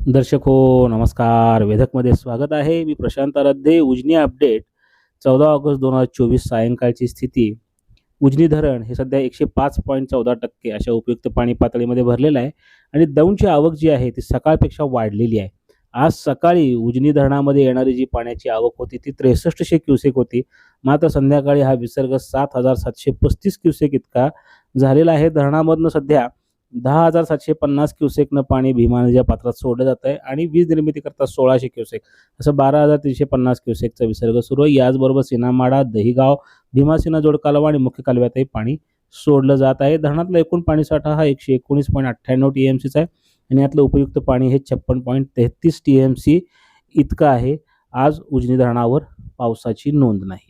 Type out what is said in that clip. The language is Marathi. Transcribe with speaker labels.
Speaker 1: दर्शक हो नमस्कार. वेधकमध्ये स्वागत आहे. मी प्रशांत आराध्ये. उजनी अपडेट. चौदा ऑगस्ट दोन हजार चोवीस सायंकाळची स्थिती. उजनी धरण हे सध्या एकशे पाच पॉईंट चौदा टक्के अशा उपयुक्त पाणी पातळीमध्ये भरलेलं आहे आणि दौंडची आवक जी आहे ती सकाळपेक्षा वाढलेली आहे. आज सकाळी उजनी धरणामध्ये येणारी जी पाण्याची आवक होती ती त्रेसष्टशे क्युसेक होती. मात्र संध्याकाळी हा विसर्ग सात हजार सातशे पस्तीस क्युसेक इतका झालेला आहे. धरणामधनं सध्या दहा हजार सातशे पन्नास क्युसेकनं पाणी भीमा नदीच्या पात्रात सोडलं जात आहे आणि वीज निर्मिती करता सोळाशे क्युसेक. असं बारा हजार तीनशे पन्नास क्युसेकचा विसर्ग सुरू आहे. याचबरोबर सिनामाडा दहिगाव भीमासिना जोड कालवा आणि मुख्य कालव्यातही पाणी सोडलं जात आहे. धरणातला एकूण पाणीसाठा हा एकशे एकोणीस पॉईंट अठ्ठ्याण्णव टी एम सीचा आहे आणि यातलं उपयुक्त पाणी हे छप्पन पॉईंट तेहतीस टी एम सी इतकं आहे. आज उजनी धरणावर पावसाची नोंद नाही.